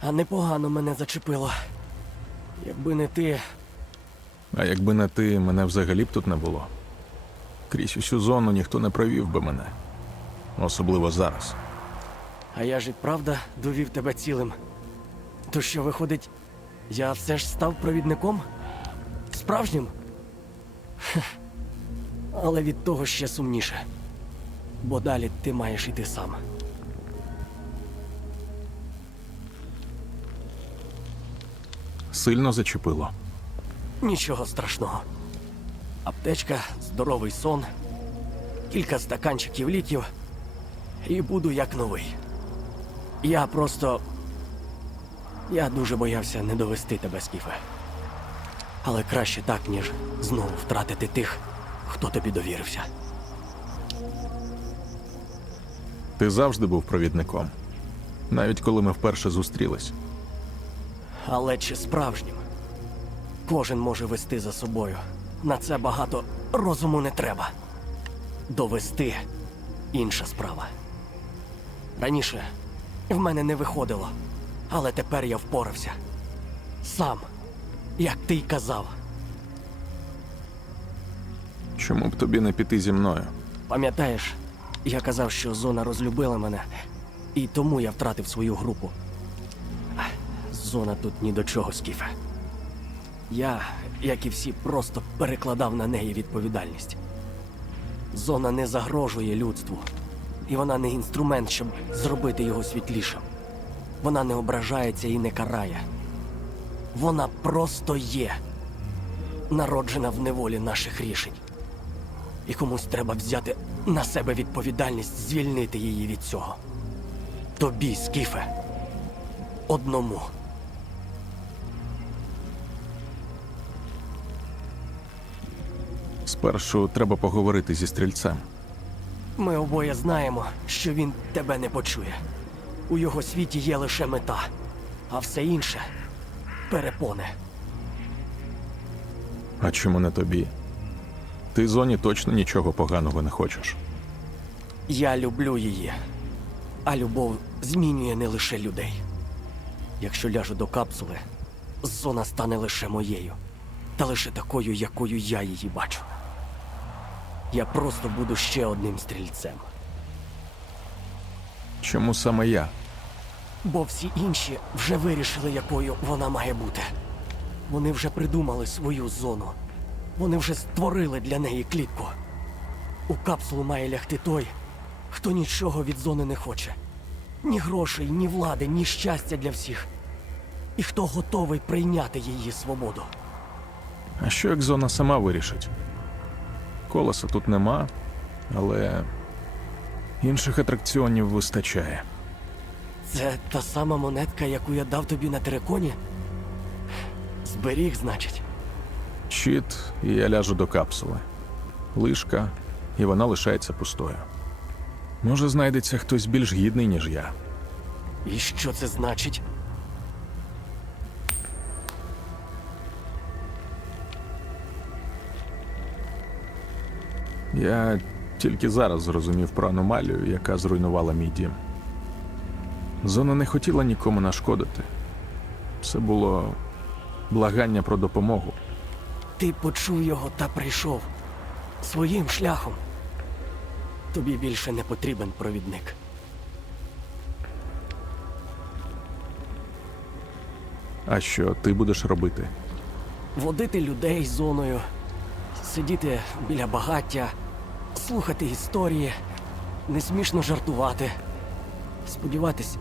А непогано мене зачепило. Якби не ти, А якби не ти, мене взагалі б тут не було. Крізь усю зону ніхто не провів би мене. Особливо зараз. а я ж і правда довів тебе цілим. То що, виходить, я все ж став провідником? Справжнім? Хех. Але від того ще сумніше. Бо далі ти маєш іти сам. Сильно зачепило. Нічого страшного. Аптечка, здоровий сон, кілька стаканчиків ліків і буду як новий. Я просто. Я дуже боявся не довести тебе, Скіфе. Але краще так, ніж знову втратити тих, хто тобі довірився. Ти завжди був провідником. Навіть коли ми вперше зустрілись. Але чи справжнім? Кожен може вести за собою. На це багато розуму не треба. Довести інша справа. Раніше в мене не виходило, але тепер я впорався. Сам, як ти й казав. Чому б тобі не піти зі мною? Пам'ятаєш, я казав, що зона розлюбила мене, і тому я втратив свою групу. Зона тут ні до чого, Скіфе. Я, як і всі, просто перекладав на неї відповідальність. Зона не загрожує людству, і вона не інструмент, щоб зробити його світлішим. Вона не ображається і не карає. Вона просто є, народжена в неволі наших рішень. І комусь треба взяти на себе відповідальність звільнити її від цього. Тобі, Скіфе. Одному. Спершу треба поговорити зі стрільцем. Ми обоє знаємо, що він тебе не почує. У його світі є лише мета, а все інше перепони. А чому не тобі? Ти зоні точно нічого поганого не хочеш. Я люблю її, а любов змінює не лише людей. Якщо ляжу до капсули, зона стане лише моєю, та лише такою, якою я її бачу. Я просто буду ще одним стрільцем, Чому саме я? бо всі інші вже вирішили, якою вона має бути. Вони вже придумали свою зону. Вони вже створили для неї клітку. У капсулу має лягти той, хто нічого від зони не хоче. Ні грошей, ні влади, ні щастя для всіх. І хто готовий прийняти її свободу. А що як зона сама вирішить? Колеса тут нема, але інших атракціонів вистачає. Це та сама монетка, яку я дав тобі на тереконі? Зберіг, значить. Щит, і я ляжу до капсули. Лишка, і вона лишається пустою. Може, знайдеться хтось більш гідний, ніж я. І що це значить? Я тільки зараз зрозумів про аномалію, яка зруйнувала мій дім. Зона не хотіла нікому нашкодити. Це було благання про допомогу. Ти почув його та прийшов своїм шляхом. Тобі більше не потрібен провідник. А що ти будеш робити? Водити людей зоною, сидіти біля багаття, слухати історії, несмішно жартувати, сподіватись,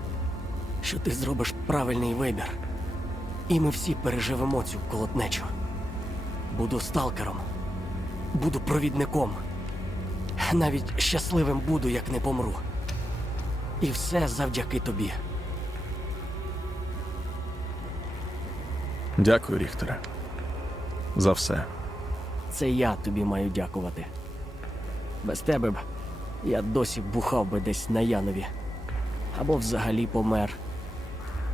що ти зробиш правильний вибір. І ми всі переживемо цю колотнечу. Буду сталкером, буду провідником. Навіть щасливим буду, як не помру. І все завдяки тобі. Дякую, Ріхтере. За все. Це я тобі маю дякувати. Без тебе б я досі бухав би десь на Янові. Або взагалі помер.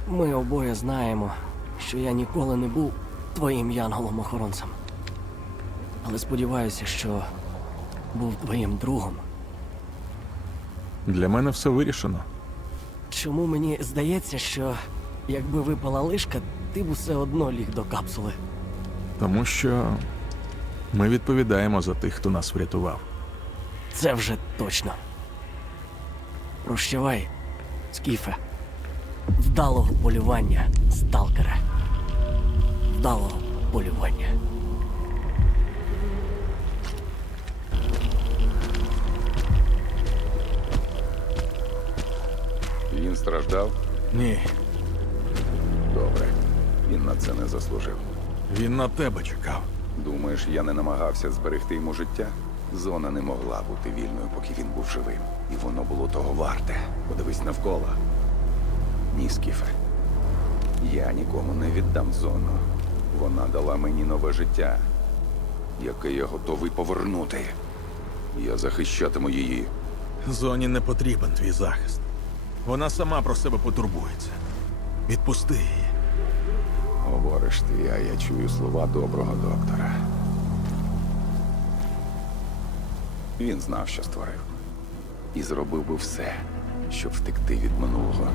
Ми обоє знаємо, що я ніколи не був твоїм янголом-охоронцем. Але сподіваюся, що був твоїм другом. Для мене все вирішено. чому мені здається, що якби випала лишка, ти б усе одно ліг до капсули. Тому що ми відповідаємо за тих, хто нас врятував. Це вже точно. Прощавай, Скіфе. Вдалого полювання, сталкере. Вдалого полювання. Він страждав? Ні, Добре. Він на це не заслужив. він на тебе чекав. Думаєш, я не намагався зберегти йому життя? Зона не могла бути вільною, поки він був живим. І воно було того варте. Подивись навколо. Ні, Скіфе. Я нікому не віддам зону. Вона дала мені нове життя, яке я готовий повернути. Я захищатиму її. Зоні не потрібен твій захист. Вона сама про себе потурбується. Відпусти її. Говориш ти, а я чую слова доброго доктора. Він знав, що створив. І зробив би все, щоб втекти від минулого.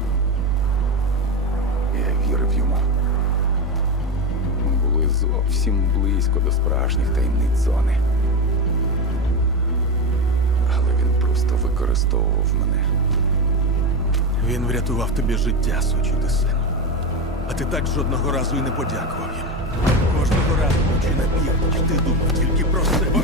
Я вірив йому. Ми були зовсім близько до справжніх таємниць зони. Але він просто використовував мене. Він врятував тобі життя, сучий ти сину. А ти так жодного разу і не подякував йому. Кожного разу, чи на північ, ти думав тільки про себе.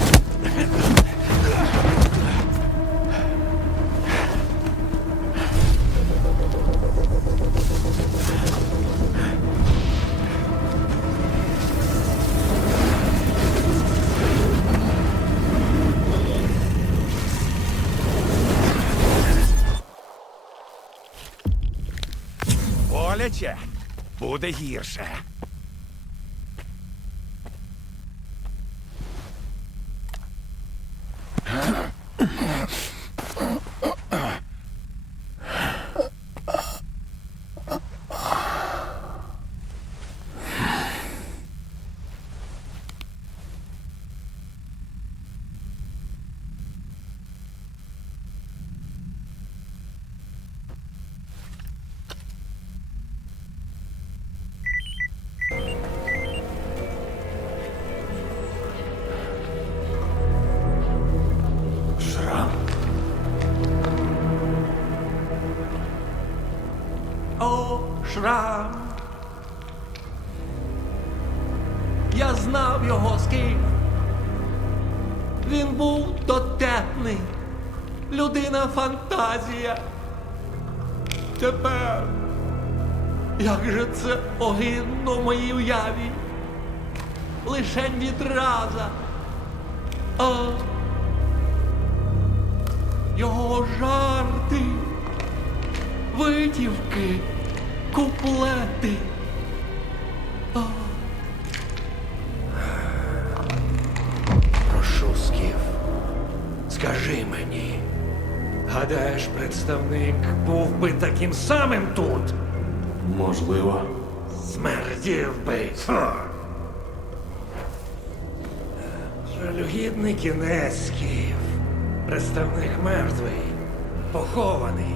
Боляче буде гірше. Шрам. Я знав його скіф. Він був дотепний. Людина фантазія. Тепер. Як же це огидно моїй уяві. Лишень відраза. А його жарти витівки, куплети. А. Прошу, Скіф, скажи мені, гадаєш, представник був би таким самим тут? Можливо. Смердів би. Ха. Жалюгідний кінець, Скіф. Представник мертвий, похований,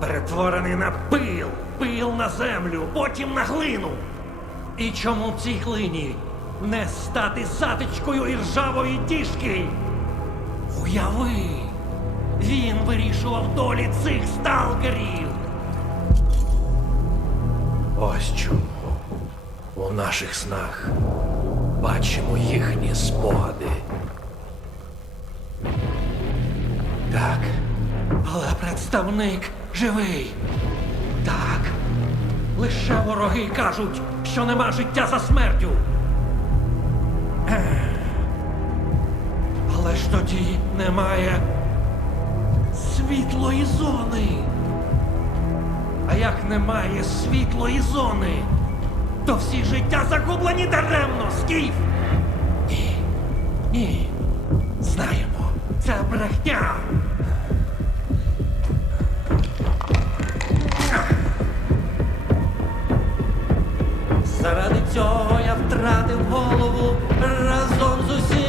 перетворений на пил, пил на землю, потім на глину. І чому в цій глині не стати затичкою іржавої діжки? Уяви, він вирішував долі цих сталкерів. Ось чому у наших снах бачимо їхні спогади. Так, але представник живий. Так. Лише вороги кажуть, що нема життя за смертю. Але ж тоді немає світлої зони. А як немає світлої зони, то всі життя загублені даремно, скіф. Ні. Ні. Знаємо, це брехня. Заради цього я втратив голову разом з усім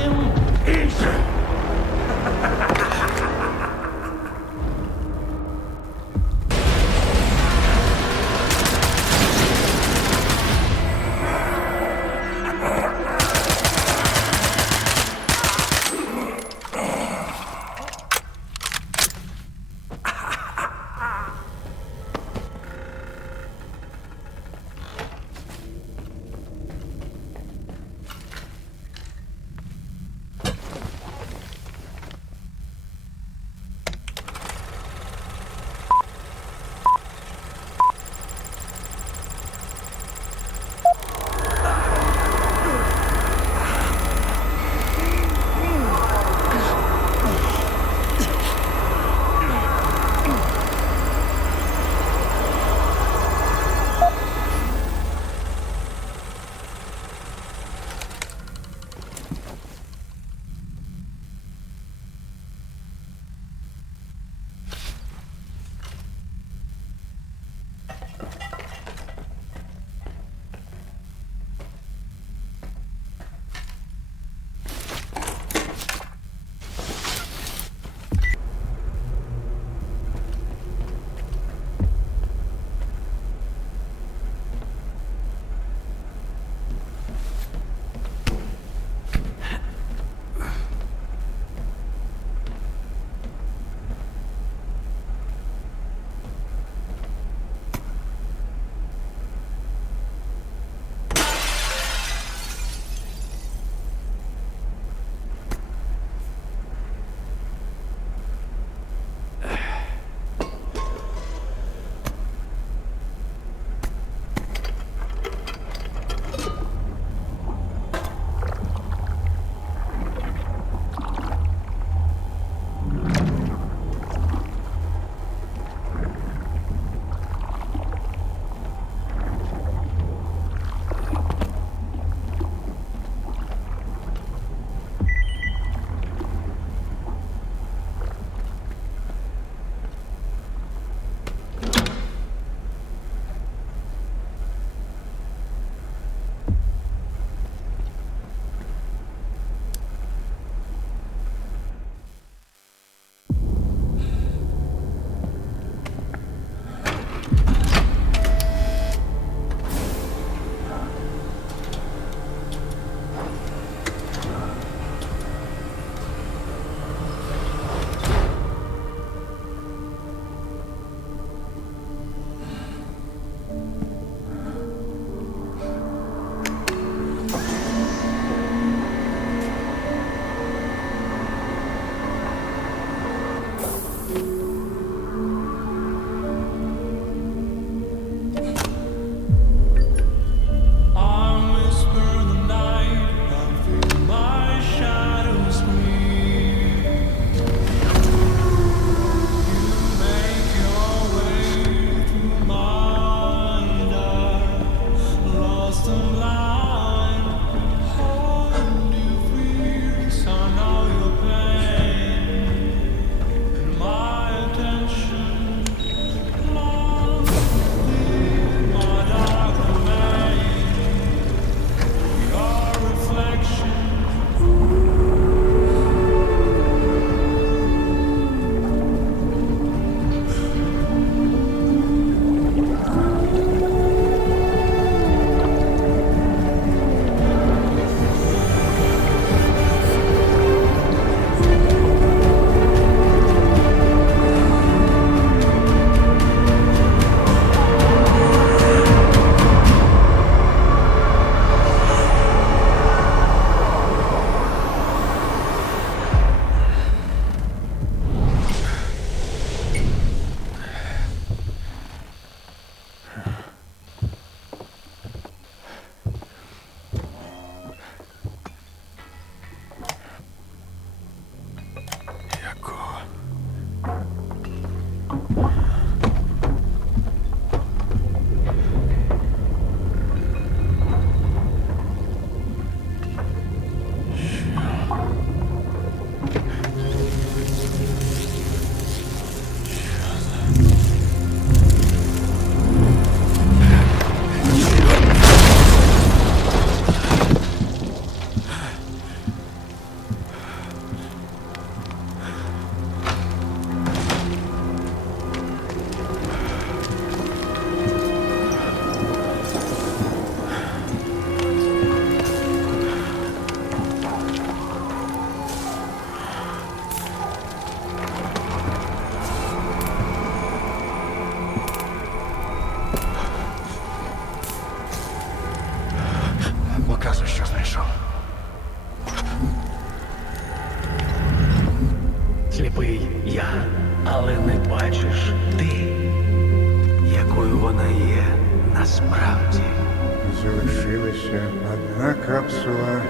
Залишилася одна капсула.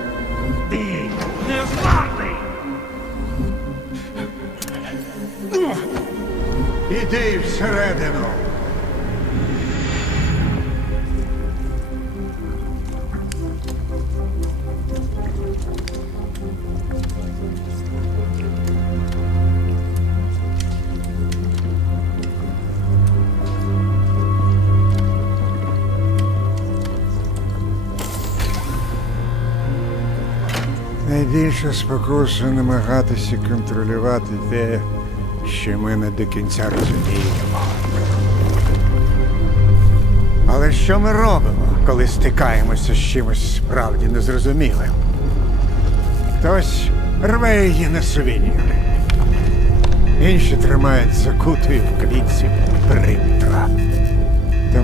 Ти незламний! Іди всередину. Найбільша спокуса намагатися контролювати те, що ми не до кінця розуміємо. Але що ми робимо, коли стикаємося з чимось справді незрозумілим? Хтось рве її на сувеніри. Інші тримають закутою в клітці периметра.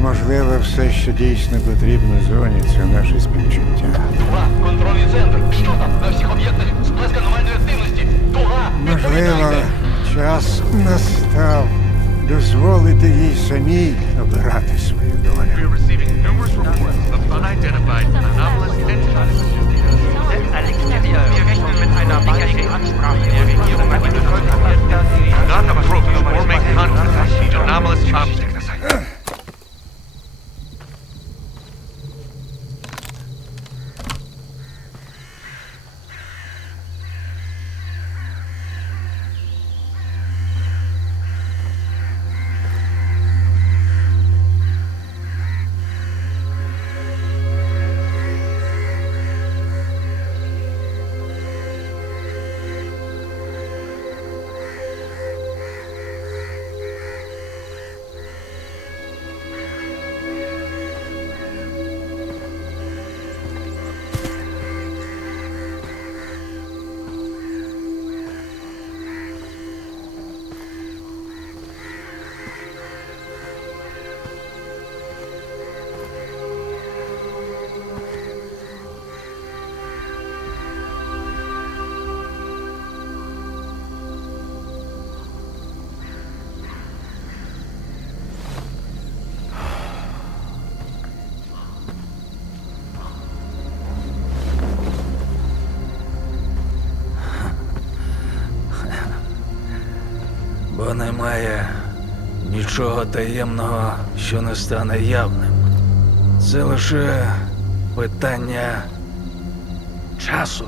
Можливо, все, що дійсно потрібно зоні, це наше співчуття. Туга, контрольний центр. Що там? На всіх об'єктах сплеск аномальної активності. Туга, Можливо, час настав дозволити їй самій обирати свою долю. We're receiving numerous reports of unidentified anomalous entities. Немає нічого таємного, що не стане явним. Це лише питання часу.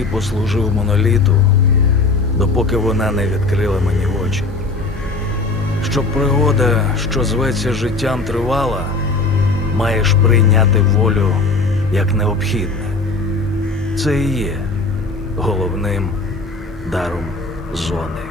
Сліпо моноліту, допоки вона не відкрила мені очі. Щоб пригода, що зветься життям, тривала, маєш прийняти волю як необхідне. Це і є головним даром зони.